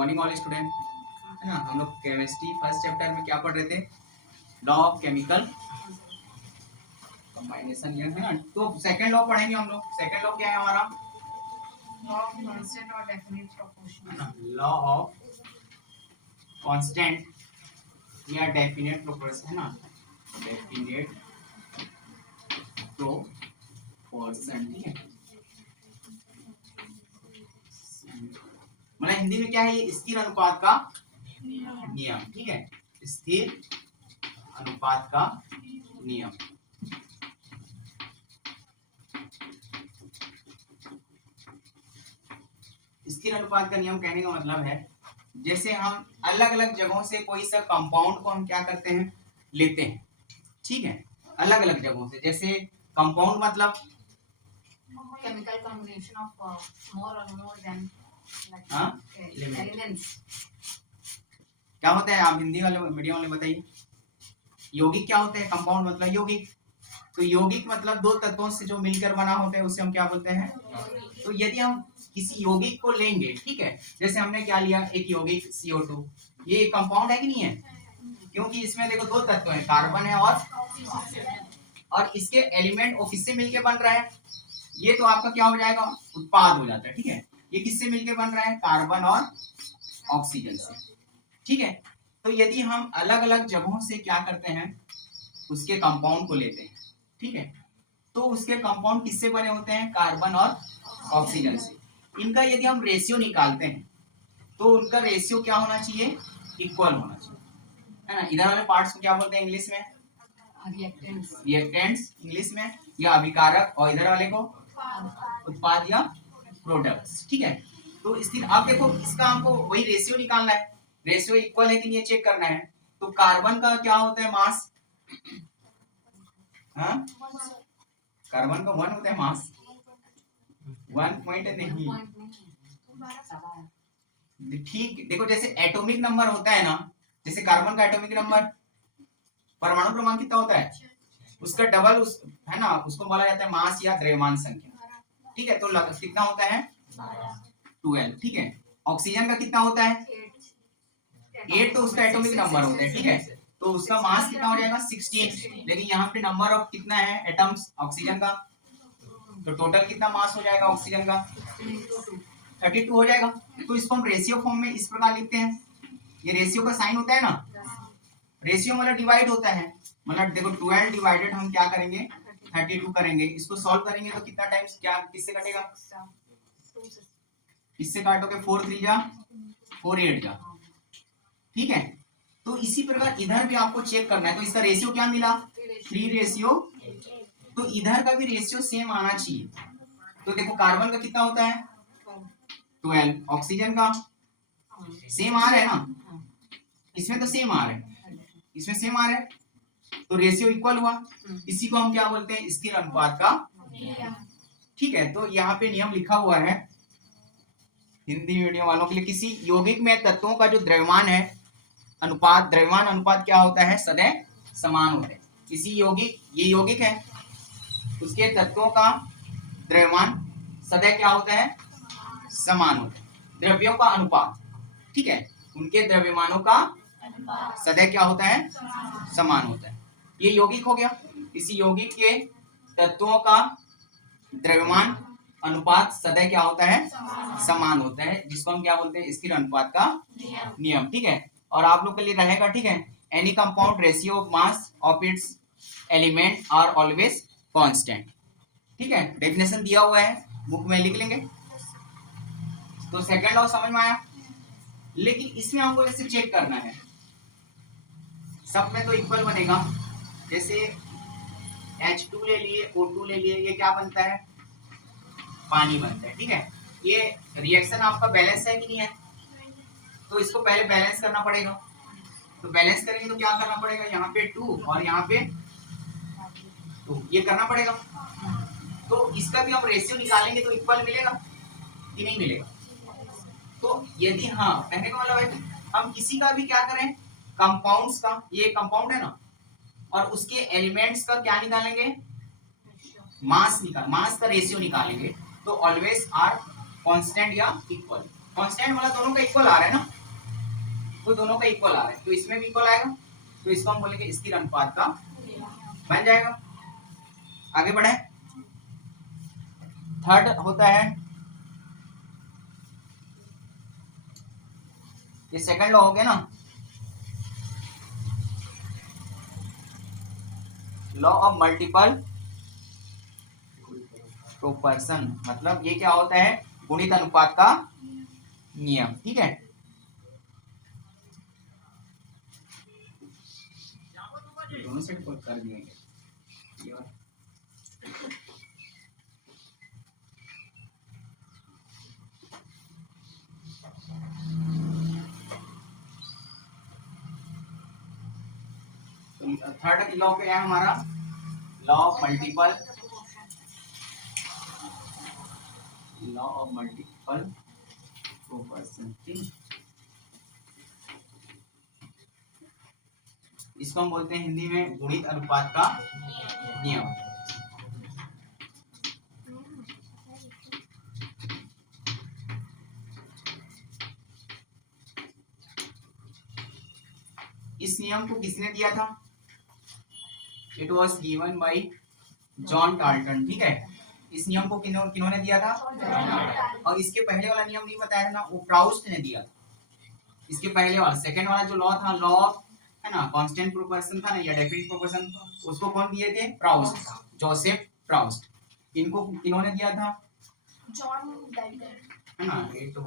Morning all student, है ना। हम लोग केमिस्ट्री फर्स्ट चैप्टर में क्या पढ़ रहे थे, लॉ ऑफ केमिकल कंबाइनेशन, ये है ना। तो सेकंड लॉ पढ़ेंगे हम लोग। सेकंड लॉ क्या है हमारा, लॉ ऑफ कांस्टेंट और definite proportion. Law of constant या डेफिनेट प्रोपोर्शन, है ना, डेफिनेट प्रोपोर्शन, ठीक है। मतलब हिंदी में क्या है, ये स्थिर अनुपात का नियम, ठीक है, स्थिर अनुपात का नियम। स्थिर अनुपात का नियम कहने का मतलब है, जैसे हम अलग अलग जगहों से कोई सा कंपाउंड को हम क्या करते हैं, लेते हैं, ठीक है, अलग अलग जगहों से। जैसे कंपाउंड मतलब केमिकल कॉम्बिनेशन ऑफ मोर और मोर देन एलिमेंट्स। क्या होता है, आप हिंदी वाले मीडियम वाले बताइए। यौगिक क्या होते हैं, कंपाउंड मतलब यौगिक। तो यौगिक मतलब दो तत्वों से जो मिलकर बना होता है उसे हम क्या बोलते हैं। तो यदि हम किसी यौगिक को लेंगे, ठीक है, जैसे हमने क्या लिया, एक यौगिक CO2, ये कंपाउंड है कि नहीं है, क्योंकि इसमें देखो दो तत्व है, कार्बन है और इसके एलिमेंट वो किससे मिलके बन रहा है, ये तो आपका क्या हो जाएगा, उत्पाद हो जाता है, ठीक है। ये किससे मिलके बन रहा है, कार्बन और ऑक्सीजन से, ठीक है। तो यदि हम अलग अलग जगहों से क्या करते हैं, उसके कंपाउंड को लेते हैं, ठीक है, तो उसके कंपाउंड किससे बने होते हैं, कार्बन और ऑक्सीजन से। इनका यदि हम रेशियो निकालते हैं तो उनका रेशियो क्या होना चाहिए, इक्वल होना चाहिए, है ना। इधर वाले पार्ट्स को क्या बोलते हैं इंग्लिश में, रिएक्टेंट्स इंग्लिश में, या अभिकारक, और इधर वाले को उत्पाद या प्रोडक्ट्स, ठीक है। तो स्थिर, आप देखो इसका हमको वही रेशियो निकालना है, रेशियो इक्वल है कि नहीं चेक करना है। तो कार्बन का क्या होता है, मास, हाँ, कार्बन का 1 होता है मास, 1 पॉइंट नहीं, ठीक। देखो जैसे एटॉमिक नंबर होता है ना, जैसे कार्बन का एटॉमिक नंबर, परमाणु क्रमांक कितना होता है, उसका डबल उस, है ना, उसको बोला जाता है मास या द्रव्यमान संख्या, ठीक है। तो कितना होता है 12, ठीक है। ऑक्सीजन का कितना होता है 8, तो उसका एटॉमिक नंबर होता है, ठीक है। तो उसका मास कितना हो जाएगा 16, लेकिन यहाँ पे नंबर ऑफ कितना है एटम्स ऑक्सीजन का, तो टोटल कितना मास हो जाएगा ऑक्सीजन का 32 हो जाएगा। तो इसको हम रेशियो फॉर्म में इस प्रकार लिखते हैं, ये रेशियो का साइन होता है ना, रेशियो मतलब डिवाइड होता है, मतलब देखो 12 डिवाइडेड हम क्या करेंगे 32 करेंगे। इसको सॉल्व करेंगे तो कितना टाइम्स, क्या किससे कटेगा, इससे काटोगे 4 3 जा 4 8 जा, ठीक है। तो इसी प्रकार इधर भी आपको चेक करना है, तो इसका रेशियो क्या मिला 3:, तो इधर का भी रेशियो सेम आना चाहिए। तो देखो कार्बन का कितना होता है 12, ऑक्सीजन का सेम आ रहा है ना, इसमें तो सेम आ रहा है, इसमें सेम आ रहा है, तो रेशियो इक्वल हुआ। इसी को हम क्या बोलते हैं, स्थिर अनुपात का, ठीक है। तो यहाँ पे नियम लिखा हुआ है हिंदी मीडियम वालों के लिए, किसी यौगिक में तत्वों का जो द्रव्यमान है अनुपात, द्रव्यमान अनुपात क्या होता है, सदैव समान होता है। किसी यौगिक, ये यौगिक है, उसके तत्वों का द्रव्यमान सदैव क्या होता है, समान होता है। द्रव्यों का अनुपात, ठीक है, उनके द्रव्यमानों का सदैव क्या होता है, समान होता है। ये यौगिक हो गया, किसी यौगिक के तत्वों का द्रव्यमान अनुपात सदैव क्या होता है, समान होता है, जिसको हम क्या बोलते हैं, स्थिर अनुपात का नियम, ठीक है। और आप लोग के लिए रहेगा, ठीक है, any compound ratio of mass of its element are always constant, ठीक है। डेफिनेशन दिया हुआ है, बुक में लिख लेंगे। तो सेकंड लॉ समझ में आया, लेकिन इसमें हमको जैसे चेक करना है, सब में तो इक्वल बनेगा, जैसे H2 ले लिए, O2 ले लिए, ये क्या बनता है, पानी बनता है, ठीक है। ये रिएक्शन आपका बैलेंस है कि नहीं है, तो इसको पहले बैलेंस करना पड़ेगा। तो बैलेंस करेंगे तो क्या करना पड़ेगा, यहाँ पे 2 और यहाँ पे 2, ये करना पड़ेगा। तो इसका भी हम रेशियो निकालेंगे तो इक्वल मिलेगा कि नहीं मिलेगा। तो यदि, हाँ, कहने का मतलब है कि हम किसी का भी क्या करें, कंपाउंड्स का, ये कंपाउंड है ना, और उसके एलिमेंट्स का क्या निकालेंगे, मास का रेशियो निकालेंगे, तो ऑलवेज आर कांस्टेंट या इक्वल। कांस्टेंट वाला दोनों का इक्वल आ रहा है ना, तो दोनों का इक्वल आ रहा है, तो इसमें भी इक्वल आएगा, तो इसको हम बोलेंगे स्थिर अनुपात का बन जाएगा। आगे बढ़े, थर्ड होता है, ये सेकंड लॉ हो गया ना, लॉ ऑफ मल्टीपल प्रोपोर्शन, मतलब ये क्या होता है, गुणित अनुपात का नियम। ठीक है, दोनों से कर दिए थर्ड लॉ क्या है हमारा, लॉ ऑफ मल्टीपल प्रोपोर्शन। ठीक, इसको हम बोलते हैं हिंदी में गुणित अनुपात का नियम। इस नियम को किसने दिया था, it was given by John Dalton. ठीक है, इस नियम को किन्होंने दिया था, और इसके पहले वाला नियम नहीं बताया था ना, वो प्राउस्ट ने दिया था। इसके पहले वाला सेकंड वाला जो लॉ था, लॉ है ना, कांस्टेंट प्रोपोर्शन था ना, या डेफिनिट प्रोपोर्शन, उसको कौन दिए थे, प्राउस्ट, जोसेफ प्राउस्ट। इनको किन्होंने दिया था, जॉन डाल्टन, है ना, इट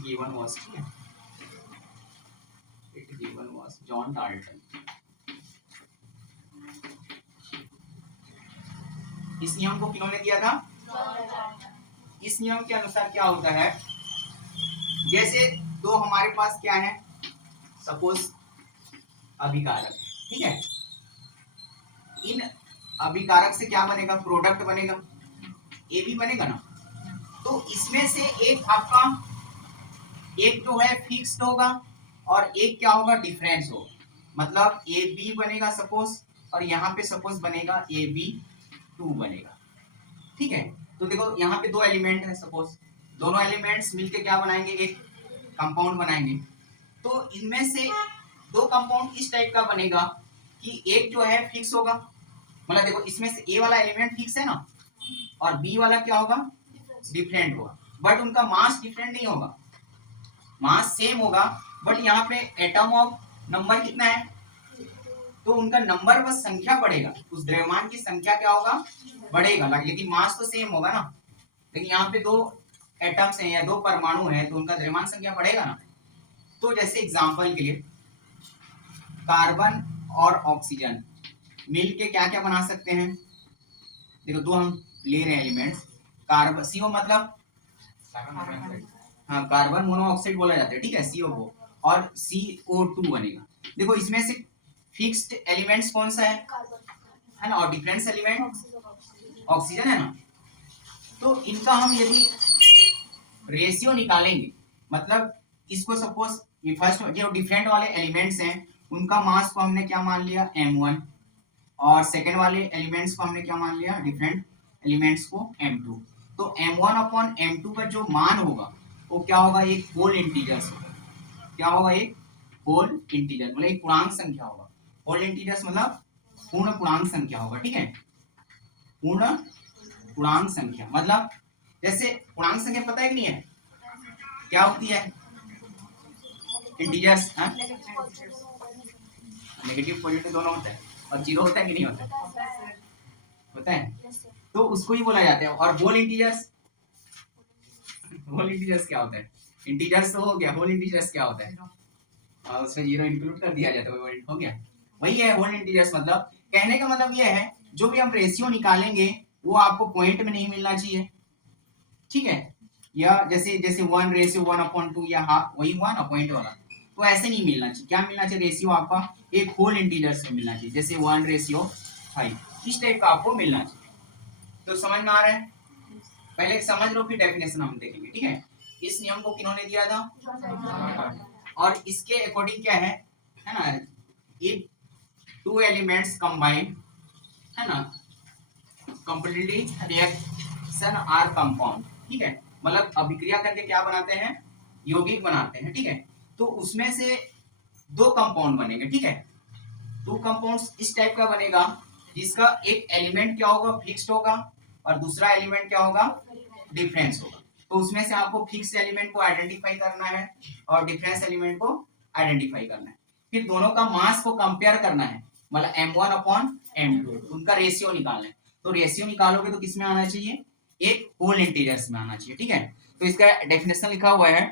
गिवन वाज, ठीक है, it given was John Dalton. इस नियम को किन्होंने दिया था, इस नियम के अनुसार क्या होता है, जैसे दो हमारे पास क्या है, सपोज अभिकारक, ठीक है, इन अभिकारक से क्या बनेगा, प्रोडक्ट बनेगा, ए बी बनेगा ना, तो इसमें से एक आपका, एक जो है फिक्स्ड होगा और एक क्या होगा, डिफरेंस होगा, मतलब ए बी बनेगा सपोज, और यहाँ पे सपोज बनेगा ए बी 2 बनेगा। ठीक है, तो देखो यहाँ पे दो एलिमेंट है, सपोज दोनों एलिमेंट्स मिलके क्या बनाएंगे, एक कंपाउंड बनाएंगे। तो इनमें से दो कंपाउंड इस टाइप का बनेगा कि एक जो है फिक्स होगा, मतलब देखो इसमें से ए वाला एलिमेंट फिक्स है ना, और बी वाला क्या होगा, डिफरेंट होगा, बट उनका मास डिफरेंट नहीं होगा, मास सेम होगा, बट यहाँ पे एटम ऑफ नंबर कितना है, तो उनका नंबर बस संख्या बढ़ेगा, उस द्रव्यमान की संख्या क्या होगा, बढ़ेगा, लेकिन मास तो सेम होगा ना। लेकिन यहाँ पे दो एटम्स हैं या दो परमाणु हैं, तो उनका द्रव्यमान संख्या बढ़ेगा ना। तो जैसे एग्जांपल के लिए कार्बन और ऑक्सीजन मिलके क्या क्या बना सकते हैं, देखो दो हम ले रहे हैं एलिमेंट्स, कार्बन CO मतलब हाँ, कार्बन मोनोऑक्साइड बोला जाता है, ठीक है, CO को, और CO2 बनेगा। देखो इसमें से फिक्स्ड एलिमेंट्स कौन सा है ना, और डिफरेंस एलिमेंट ऑक्सीजन है ना। तो इनका हम यदि रेशियो निकालेंगे, मतलब इसको सपोज ये फर्स्ट जो डिफरेंट वाले एलिमेंट्स हैं उनका मास को हमने क्या मान लिया, m1, और सेकेंड वाले एलिमेंट्स को हमने क्या मान लिया, डिफरेंट एलिमेंट्स को m2। तो m1 अपॉन m2 का जो मान होगा वो क्या होगा, एक होल इंटीजर्स होगा, क्या होगा, एक होल इंटीजर, मतलब एक पूर्णांक संख्या होगा। होल इंटीजर्स मतलब पूर्ण पूर्णांक संख्या होगा, ठीक है, पूर्ण पूर्णांक संख्या, मतलब जैसे पूर्णांक संख्या पता है कि नहीं है, क्या होती है, इंटीजर्स, नेगेटिव पॉजिटिव दोनों होता है, और जीरो होता है कि नहीं होता, होता है, तो उसको ही बोला जाता है। और होल इंटीजर्स, होल इंटीजर्स क्या होता है, इंटीजर्स तो हो गया, होल इंटीजर्स क्या होता है, उसमें जीरो इंक्लूड कर दिया जाता है, हो गया, वही है होल इंटीजर्स। मतलब कहने का मतलब ये है, जो भी हम रेशियो निकालेंगे वो आपको पॉइंट में नहीं मिलना चाहिए, ठीक है, या जैसे 1:1/2 या हाफ, वही हुआ ना पॉइंट वाला, तो ऐसे नहीं मिलना चाहिए। क्या मिलना चाहिए, रेशियो आपका एक होल इंटीजर्स में मिलना चाहिए, जैसे 1:5, इस टाइप का आपको मिलना चाहिए। तो समझ में आ रहा है, पहले समझ लो फिर डेफिनेशन हम देखेंगे, ठीक है। इस नियम को किन्होंने दिया था, और इसके अकॉर्डिंग क्या है ना, इफ टू एलिमेंट्स कंबाइन, है ना, कंप्लीटली रिएक्शन आर कंपाउंड, ठीक है, मतलब अभिक्रिया करके क्या बनाते हैं, यौगिक बनाते हैं, ठीक है। तो उसमें से 2 कंपाउंड बनेंगे, ठीक है। 2 कंपाउंड्स इस टाइप का बनेगा जिसका एक एलिमेंट क्या होगा, फिक्स्ड होगा, और दूसरा एलिमेंट क्या होगा, डिफरेंस होगा। तो उसमें से आपको फिक्स्ड एलिमेंट को आइडेंटिफाई करना है और डिफरेंस एलिमेंट को आइडेंटिफाई करना है। फिर दोनों का मास को कंपेयर करना है, मतलब m1 अपॉन m2, उनका रेशियो निकालना है। तो रेशियो निकालोगे तो किस में आना चाहिए, एक होल इंटीजर्स में आना चाहिए, ठीक है। तो इसका डेफिनेशन लिखा हुआ है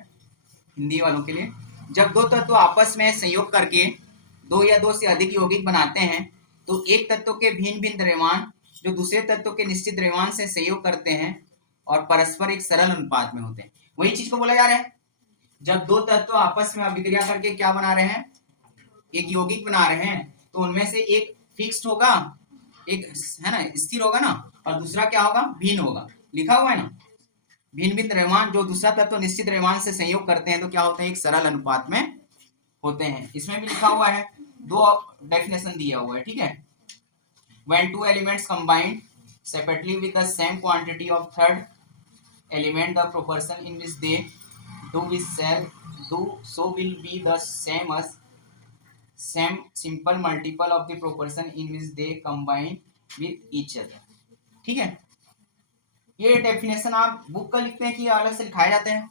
हिंदी वालों के लिए, जब 2 तत्व आपस में संयोग करके 2 या 2 से अधिक यौगिक बनाते हैं तो एक तत्व के भिन्न भिन्न द्रव्यमान जो दूसरे तत्व के निश्चित द्रव्यमान से संयोग करते हैं और परस्पर एक सरल अनुपात में होते हैं। वही चीज को बोला जा रहा है, जब 2 तत्व आपस में अभिक्रिया करके क्या बना रहे हैं, एक यौगिक बना रहे हैं, तो उनमें से एक फिक्स्ड होगा, एक है ना स्थिर होगा ना, और दूसरा क्या होगा, भिन्न होगा। लिखा हुआ है ना, भिन्न भिन्न द्रव्यमान जो दूसरा तत्व निश्चित द्रव्यमान से संयोग करते हैं तो क्या होते हैं, एक सरल अनुपात में होते हैं। इसमें भी लिखा हुआ है, 2 डेफिनेशन दिया हुआ है, ठीक है। When 2 elements combined separately with the same quantity of third element, the proportion in which they shall do so will be the same as same simple multiple of the proportion in which they combine with each other, ठीक है। ये definition आप book का लिखते हैं कि अलग से लिखाए जाते हैं,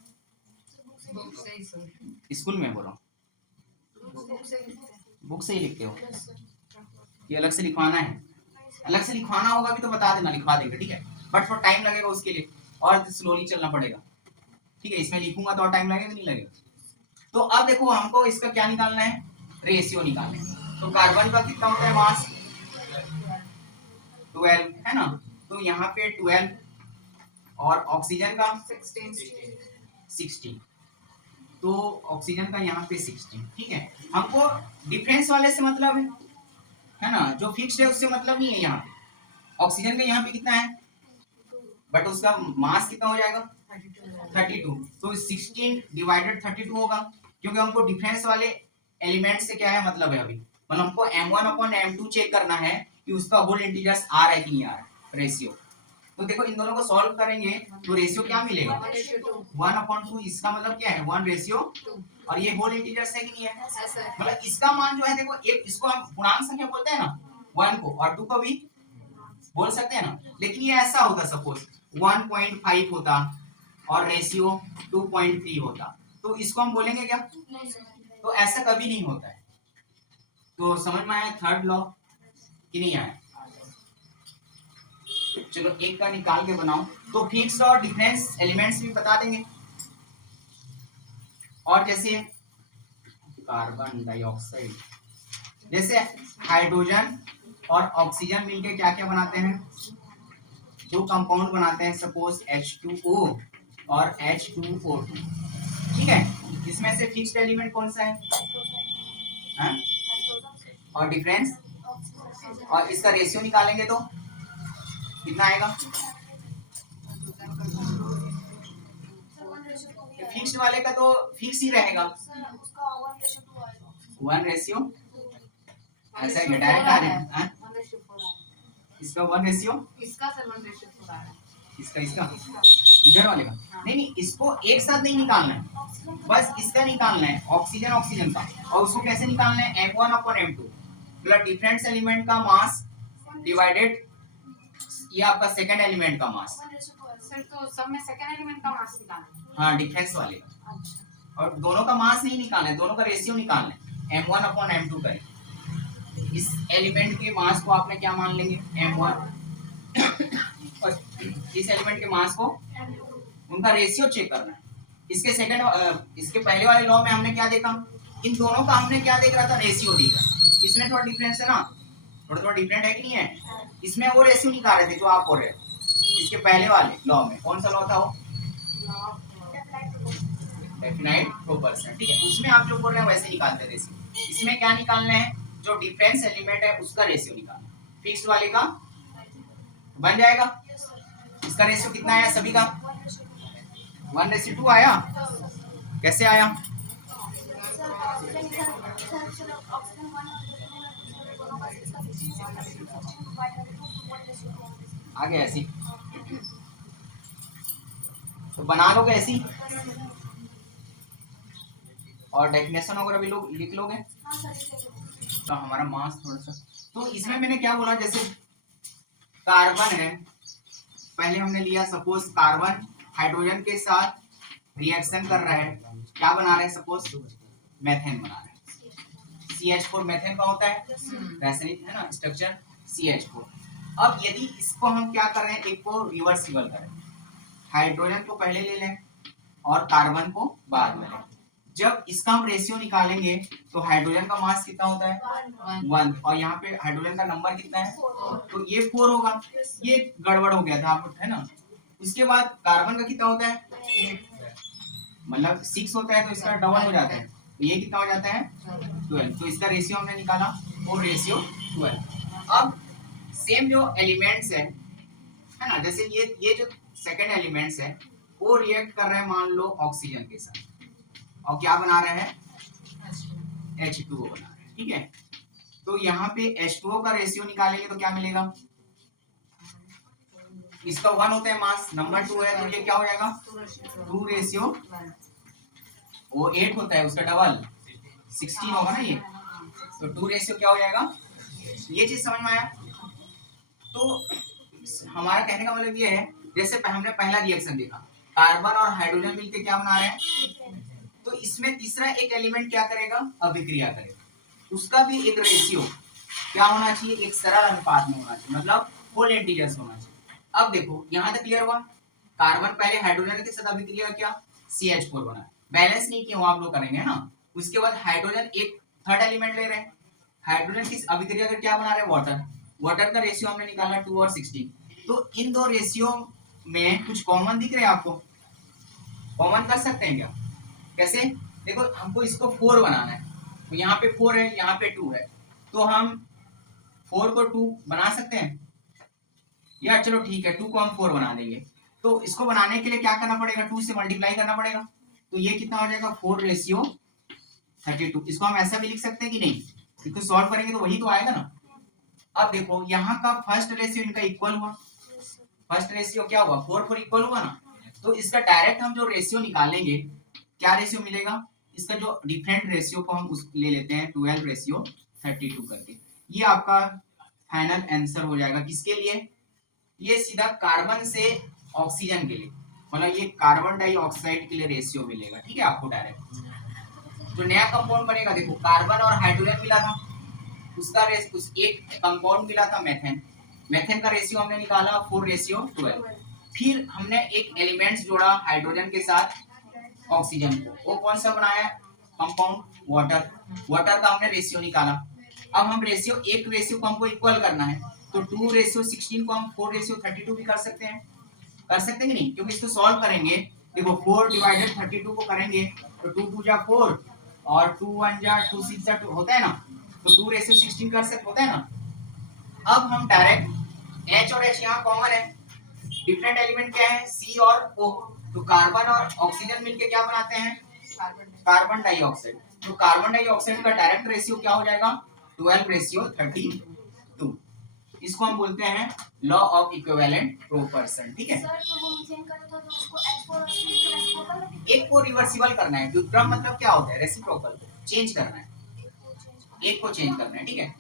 स्कूल में बोल रहा हूँ, बुक से ही लिखते हो, ये अलग से लिखवाना है, अलग से लिखवाना होगा भी तो बता देना, लिखवा देंगे, ठीक है। बट फॉर टाइम लगेगा उसके लिए, और स्लोली चलना पड़ेगा, ठीक है। इसमें लिखूंगा तो और टाइम लगेगा, नहीं लगेगा। तो अब देखो हमको इसका क्या निकालना है, रेशियो निकालना है। तो कार्बन का कितना होता है मास, 12 है ना, तो यहाँ पे 12, और ऑक्सीजन का 16, तो ऑक्सीजन का यहाँ पे 16, ठीक है। हमको डिफरेंस वाले से मतलब है ना, जो फिक्स्ड है उससे मतलब नहीं है। यहाँ पे ऑक्सीजन का यहाँ पे कितना है, बट उसका मास कितना हो जाएगा, 32, तो 16 डिवाइडेड 32 होगा, क्योंकि हमको डिफरेंस वाले एलिमेंट से क्या है मतलब है, अभी मतलब हमको m1 अपॉन m2 चेक करना है कि उसका होल इंटीजर्स आ रहा है कि नहीं आ रहा है, रेशियो। तो देखो इन दोनों को सॉल्व करेंगे तो रेशियो क्या मिलेगा, 1/2, इसका मतलब क्या है 1/2, और ये होल इंटीजर्स है कि नहीं है, मतलब इसका मान जो है देखो, एक इसको हम पूर्णांक संख्या बोलते हैं ना 1 को, और 2 को भी बोल सकते हैं ना। लेकिन ये ऐसा होता, सपोज 1.5 होता और रेशियो 2.3 होता, तो इसको हम बोलेंगे क्या, तो ऐसा कभी नहीं होता है। तो समझ में आया थर्ड लॉ कि नहीं आया, चलो एक का निकाल के बनाओ। तो फिक्स्ड और डिफरेंस एलिमेंट्स भी बता देंगे, और जैसे कार्बन डाइऑक्साइड, जैसे हाइड्रोजन और ऑक्सीजन मिलके क्या क्या बनाते हैं, 2 कंपाउंड बनाते हैं, सपोज H2O और H2O2, ठीक है। इसमें से फिक्स्ड एलिमेंट कौन सा है? और डिफरेंस, और इसका रेशियो निकालेंगे तो कितना आएगा, फिक्स्ड वाले का तो फिक्स ही रहेगा, 1/, ऐसा है डायरेक्ट आ रहा है, इसका 1/, इसका सर 1/4 है, इसका इधर वाले का नहीं, इसको एक साथ नहीं निकालना है, बस इसका निकालना है, ऑक्सीजन का। और उसको कैसे निकालना है, m1 अपॉन m2, मतलब डिफरेंस एलिमेंट का मास डिवाइडेड ये आपका सेकंड एलिमेंट का मास। सर तो सब में सेकंड एलिमेंट का मास निकालना है, हाँ डिफरेंस वाले का, और दोनों का मास नहीं निकालना है, दोनों का रेशियो निकालना है, m1 अपॉन m2 करें। इस एलिमेंट के मास को आपने क्या मान लेंगे, m1, और इस एलिमेंट के मास को, उनका रेशियो चेक करना है। इसके इसके पहले वाले लॉ में हमने क्या देखा, इन दोनों का हमने क्या देख रहा था, रेशियो देखा। इसमें थोड़ा डिफरेंस है ना, थोड़ा डिफरेंट है कि नहीं है, इसमें वो रेशियो निकाल रहे थे जो आप बोल रहे हैं। इसके पहले वाले लॉ में कौन सा लॉ था वो, डेफिनाइट प्रोपोर्शन, ठीक है, उसमें आप जो बोल रहे हैं वैसे निकालते थे रेशियो। इसमें क्या निकालना है, जो डिफरेंस एलिमेंट है उसका रेशियो निकालना है, फिक्स्ड वाले का बन जाएगा। इसका रेशियो कितना आया सभी का, 1/2 आया, कैसे आया, आगे ऐसी। तो बना लोगे ऐसी, और डेफिनेशन वगैरह भी लोग लिख लोगे। तो हमारा मास थोड़ा सा, तो इसमें मैंने क्या बोला, जैसे कार्बन है, पहले हमने लिया सपोज कार्बन हाइड्रोजन के साथ रिएक्शन कर रहा है, क्या बना रहे हैं, सपोज मेथेन बना रहे हैं। CH4 मेथेन का होता है रासायनिक है ना स्ट्रक्चर CH4। अब यदि इसको हम क्या कर रहे हैं, एक को रिवर्सिबल करें, हाइड्रोजन को पहले ले लें और कार्बन को बाद में लें, जब इसका हम रेशियो निकालेंगे तो हाइड्रोजन का मास कितना होता है 1, और यहाँ पे हाइड्रोजन का नंबर कितना है, तो ये 4 होगा, ये गड़बड़ हो गया था आपको है ना। उसके बाद कार्बन का कितना होता है 8, मतलब 6 होता है, तो इसका डबल हो जाता है, तो ये कितना हो जाता है 12, तो इसका रेशियो हमने निकाला और रेशियो 12। अब सेम जो एलिमेंट्स है ना, जैसे ये जो सेकंड एलिमेंट्स है वो रिएक्ट कर रहे हैं मान लो ऑक्सीजन के साथ, और क्या बना रहे हैं H2O बना रहे हैं, ठीक है। तो यहाँ पे H2O का रेशियो निकालेंगे तो क्या मिलेगा, इसका 1 होता है मास, नंबर 2 है, तो ये क्या हो जाएगा 2 रेशियो, वो 8 होता है उसका डबल 16 होगा ना ये, तो 2 रेशियो क्या हो जाएगा, ये चीज समझ में आया। तो हमारा कहने का मतलब ये है, जैसे हमने पहला रिएक्शन देखा, कार्बन और हाइड्रोजन मिलकर क्या बना रहे हैं, तो इसमें तीसरा एक एलिमेंट क्या करेगा, अभिक्रिया करेगा, उसका भी एक रेशियो क्या होना चाहिए, एक सरल अनुपात में होना चाहिए, मतलब होल इंटीजर्स होना चाहिए। अब देखो यहाँ तक क्लियर हुआ, कार्बन पहले हाइड्रोजन के साथ अभिक्रिया किया, CH4 बना, बैलेंस नहीं किया, वो आप लोग करेंगे ना। उसके बाद हाइड्रोजन एक थर्ड एलिमेंट ले रहे हैं, हाइड्रोजन की अभिक्रिया कर क्या बना रहे हैं, वाटर, वाटर का रेशियो हमने निकाला 2 और 16। तो इन दो रेशियो में कुछ कॉमन दिख रहे हैं आपको, कॉमन कर सकते हैं क्या, कैसे, देखो हमको इसको 4 बनाना है, तो यहाँ पे 4 है, यहाँ पे 2 है, तो हम 4 को 2 बना सकते हैं, या चलो ठीक है 2 को हम 4 बना देंगे। तो इसको बनाने के लिए क्या करना पड़ेगा, 2 से मल्टीप्लाई करना पड़ेगा, तो ये कितना हो जाएगा 4 रेशियो 32। इसको हम ऐसा भी लिख सकते हैं कि नहीं, इसको सॉल्व करेंगे तो वही तो आएगा ना। अब देखो यहाँ का फर्स्ट रेशियो इनका इक्वल हुआ, फर्स्ट रेशियो क्या हुआ 4 4 इक्वल हुआ ना, तो इसका डायरेक्ट हम जो रेशियो निकालेंगे क्या रेशियो मिलेगा, इसका जो डिफरेंट रेशियो को हम उस ले लेते हैं 12 रेशियो 32 करके, ये आपका फाइनल आंसर हो जाएगा। किसके लिए, ये सीधा कार्बन से ऑक्सीजन के लिए, मतलब ये कार्बन डाइऑक्साइड के लिए रेशियो मिलेगा, ठीक है आपको डायरेक्ट। जो नया कंपाउंड बनेगा, देखो कार्बन और हाइड्रोजन मिला था, उसका उस एक कंपाउंड मिला था मेथेन, मेथेन का रेशियो हमने निकाला 4 रेशियो 12। फिर हमने एक एलिमेंट्स जोड़ा हाइड्रोजन के साथ ऑक्सीजन को, वो कौन सा बनाया कंपाउंड, वाटर, वाटर का हमने रेशियो निकाला। अब हम रेशियो एक रेशियो को हमको इक्वल करना है, तो 2 रेशियो 16 को हम 4 रेशियो 32 भी कर सकते हैं, कर सकते हैं कि नहीं, क्योंकि इसको सॉल्व करेंगे, देखो 4 डिवाइडेड 32 को करेंगे तो 2 2 जा 4 और 2 1 जा 2 6 जा 2 होता है ना, तो 2 रेशियो 16 कर सकते होता है ना। अब हम डायरेक्ट H और H यहाँ कॉमन है, डिफरेंट एलिमेंट क्या है C और O, तो कार्बन और ऑक्सीजन मिलके क्या बनाते हैं कार्बन डाइऑक्साइड, तो कार्बन डाइऑक्साइड का डायरेक्ट रेशियो क्या हो जाएगा 12 रेशियो 32। इसको हम बोलते हैं लॉ ऑफ इक्विवेलेंट प्रोपोर्शन, ठीक है। सर तो वो चेंज करना था तो उसको H4 और C एक को रिवर्सिबल करना है, व्युत्क्रम मतलब क्या होता है, रेसिप्रोकल, चेंज करना है, एक को चेंज करना है, ठीक है,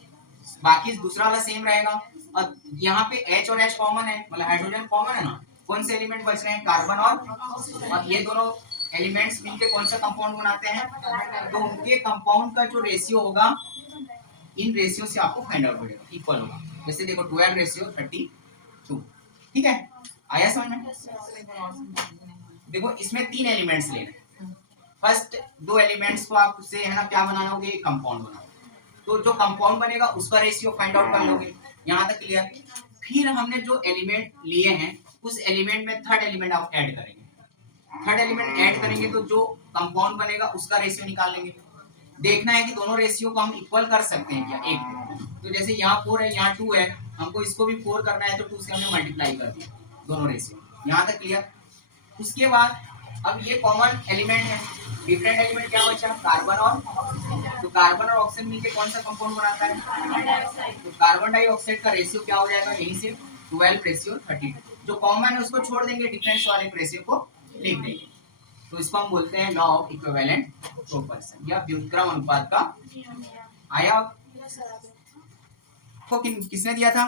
बाकी दूसरा वाला सेम रहेगा। और यहाँ पे H और H कॉमन है, मतलब हाइड्रोजन कॉमन है ना, कौन से एलिमेंट बच रहे हैं कार्बन और ये दोनों एलिमेंट्स मिलके कौन सा कंपाउंड बनाते हैं, तो उनके कंपाउंड का जो रेशियो होगा इन रेशियो से आपको फाइंड आउट हो जाएगा, इक्वल होगा। जैसे देखो 12 रेशियो 32, ठीक है, आया समझ में। देखो इसमें 3 एलिमेंट्स लेने, फर्स्ट 2 एलिमेंट्स को आप उससे है ना क्या बनाओगे, कंपाउंड बनाओगे, तो जो कंपाउंड बनेगा उसका रेशियो फाइंड आउट कर लोगे, यहाँ तक क्लियर। फिर हमने जो एलिमेंट लिए हैं उस एलिमेंट में थर्ड एलिमेंट आप ऐड करेंगे, थर्ड एलिमेंट ऐड करेंगे तो जो कंपाउंड बनेगा उसका रेशियो निकाल लेंगे। देखना है कि दोनों रेशियो को हम इक्वल कर सकते हैं क्या, एक, तो जैसे यहाँ 4 है यहाँ 2 है, हमको इसको भी 4 करना है, तो 2 से हमने मल्टीप्लाई कर दिया दोनों रेशियो, यहाँ तक क्लियर। उसके बाद अब ये कॉमन एलिमेंट है, डिफरेंट एलिमेंट क्या बचा कार्बन और, तो कार्बन और ऑक्सीजन मिलकर कौन सा कंपाउंड बनाता है, तो कार्बन डाइऑक्साइड का रेशियो क्या हो जाएगा यहीं से 12 रेशियो 32। जो कॉमन है उसको छोड़ देंगे, डिफरेंस वाले रेशियो को लिख देंगे। तो इसको हम बोलते हैं लॉ ऑफ इक्विवेलेंट प्रोपोर्शन या व्युत्क्रम अनुपात का। आया को किसने दिया था?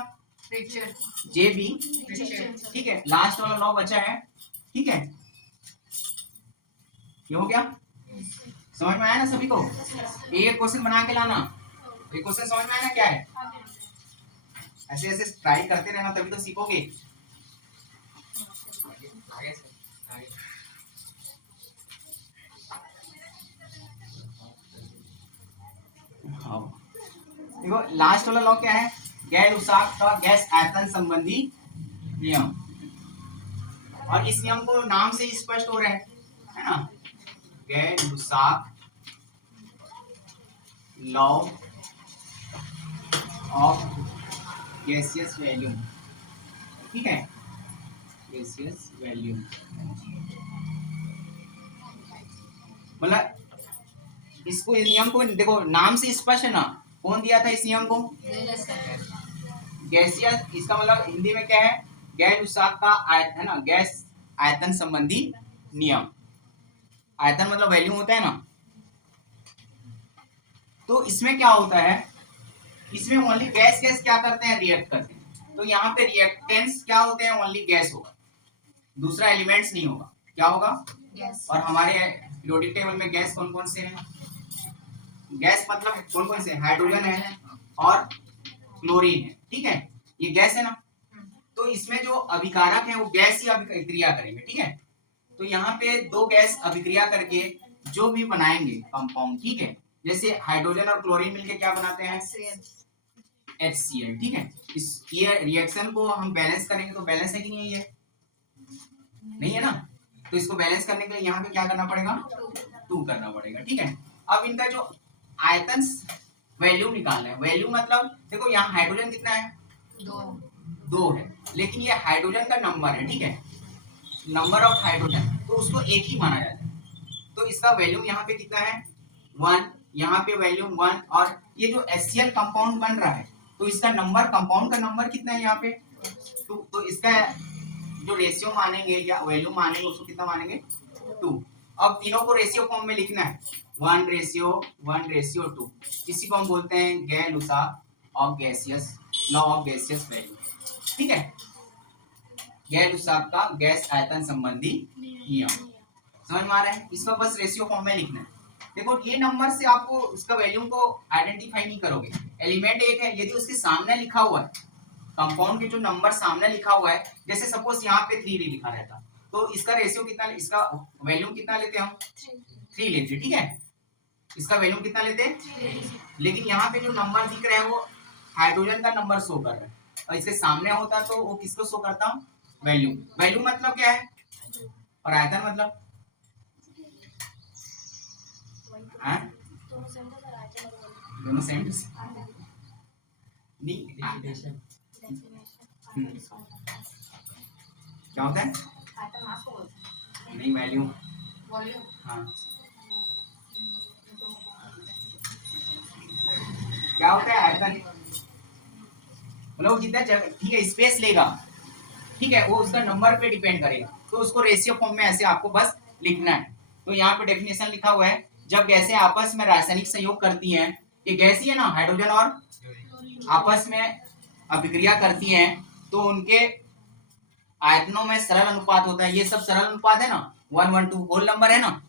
रिचर्ड। J B. रिचर्ड। ठीक है, लास्ट वाला लॉ बचा है। ठीक है, ये हो गया, समझ में आया ना सभी को? एक क्वेश्चन बना के लाना। ये क्वेश्चन समझ में आया ना क्या है? ऐसे ऐसे ट्राई करते रहना तभी तो सीखोगे। हाँ, देखो लास्ट वाला लॉ क्या है? गैर उसाक का गैस आयतन संबंधी नियम। और इस नियम को नाम से ही स्पष्ट हो रहा है ना? गैर उसाक लॉ ऑफ गैसियस वैल्यूम। ठीक है, गैसियस वैल्यूम मतलब इसको, इस नियम को देखो नाम से स्पष्ट है ना। कौन दिया था इस नियम को? गैसियस। इसका मतलब हिंदी में क्या है? गैर उसाक का आयतन है ना, गैस आयतन संबंधी नियम। आयतन मतलब वैल्यूम होता है ना। तो इसमें क्या होता है? इसमें ओनली गैस गैस क्या करते हैं? रिएक्ट करते हैं। तो यहाँ पे रिएक्टेंट्स क्या होते हैं? ओनली गैस होगा, दूसरा एलिमेंट्स नहीं होगा। क्या होगा? गैस। और हमारे पीरियोडिक टेबल में गैस कौन कौन से हैं? गैस मतलब कौन कौन से? हाइड्रोजन है और क्लोरीन है। ठीक है, ये गैस है ना। तो इसमें जो अभिकारक है वो गैस ही अभिक्रिया करेंगे। ठीक है, तो यहाँ पे दो गैस अभिक्रिया करके जो भी बनाएंगे कंपाउंड, ठीक है, जैसे हाइड्रोजन और क्लोरीन मिलके क्या बनाते हैं? HCl। ठीक है, ये रिएक्शन को हम बैलेंस करेंगे तो बैलेंस है कि नहीं? ये नहीं है ना। तो इसको बैलेंस करने के लिए यहाँ पे क्या करना पड़ेगा? 2 करना पड़ेगा। ठीक है, अब इनका जो आयतन वैल्यूम निकालना है। वैल्यूम मतलब देखो यहाँ हाइड्रोजन कितना है? 2 है, लेकिन ये हाइड्रोजन का नंबर है। ठीक है, नंबर ऑफ हाइड्रोजन, तो उसको एक ही माना जाता है। तो इसका वैल्यूम यहाँ पे कितना है? 1। यहाँ पे वैल्यूम 1। और ये जो HCl कंपाउंड बन रहा है तो इसका नंबर, कंपाउंड का नंबर कितना है यहाँ पे? 2। तो इसका जो रेशियो मानेंगे या वैल्यूम मानेंगे उसको कितना मानेंगे? 2। अब तीनों को रेशियो फॉर्म में लिखना है, 1:1:2। इसी को हम बोलते हैं Gay Lussac of gaseous law of gaseous value. ठीक है, गैर उसाक का गैस आयतन संबंधी नियम। समझ में आ रहा है? इसका बस रेशियो फॉर्म में लिखना है। देखो ये नंबर से आपको उसका वैल्यूम को आइडेंटिफाई नहीं करोगे। एलिमेंट एक है, यदि उसके सामने लिखा हुआ है, कंपाउंड के जो नंबर सामने लिखा हुआ है, जैसे सपोज यहाँ पे 3 लिखा रहता तो इसका रेशियो कितना, इसका वैल्यूम कितना लेते हम? 3 लेते। ठीक है, इसका वैल्यूम कितना लेते? 3। लेकिन यहाँ पे जो नंबर दिख रहा है वो हाइड्रोजन का नंबर शो कर रहा है, और इसके सामने होता तो वो किसको शो करता? वैल्यूम। वैल्यूम मतलब क्या है? और आयतन मतलब दोनों सेम नहीं। क्या होता है? नहीं, वैल्यूम। हाँ, क्या होता है? आयतन मतलब जितना, ठीक है, स्पेस लेगा, ठीक है, वो उसका नंबर पे डिपेंड करेगा। तो उसको रेशियो फॉर्म में ऐसे आपको बस लिखना है। तो यहाँ पे डेफिनेशन लिखा हुआ है, जब गैसें आपस में रासायनिक संयोग करती हैं, ये गैस ही है ना, हाइड्रोजन और आपस में अभिक्रिया करती हैं, तो उनके आयतनों में सरल अनुपात होता है। ये सब सरल अनुपात है ना, 1:2 होल नंबर है ना।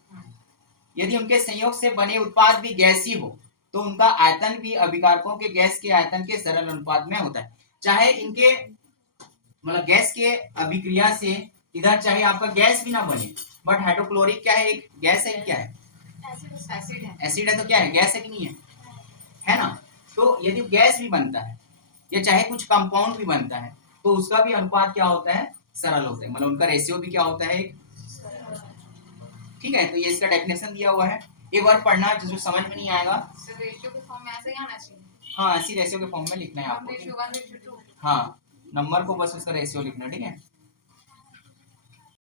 यदि उनके संयोग से बने उत्पाद भी गैसीय हो तो उनका आयतन भी अभिकारकों के गैस के आयतन के सरल अनुपात में होता है। चाहे इनके मतलब गैस के अभिक्रिया से इधर चाहे आपका गैस भी ना बने, बट हाइड्रोक्लोरिक क्या है? एक गैस है, क्या है? एसिड है। तो क्या है? गैस है कि नहीं है ना। तो यदि गैस भी बनता है या चाहे कुछ कंपाउंड भी बनता है तो उसका भी अनुपात क्या होता है? सरल होता है, मतलब उनका रेशियो भी क्या होता है? ठीक है, तो ये इसका डेफिनेशन दिया हुआ है, एक बार पढ़ना, जो समझ में नहीं आएगा। रेशियो के फॉर्म में ऐसे ही आना चाहिए। हाँ, ऐसी रेशियो के फॉर्म में लिखना है आपको। हाँ, नंबर को बस उसका रेशियो लिखना। ठीक है।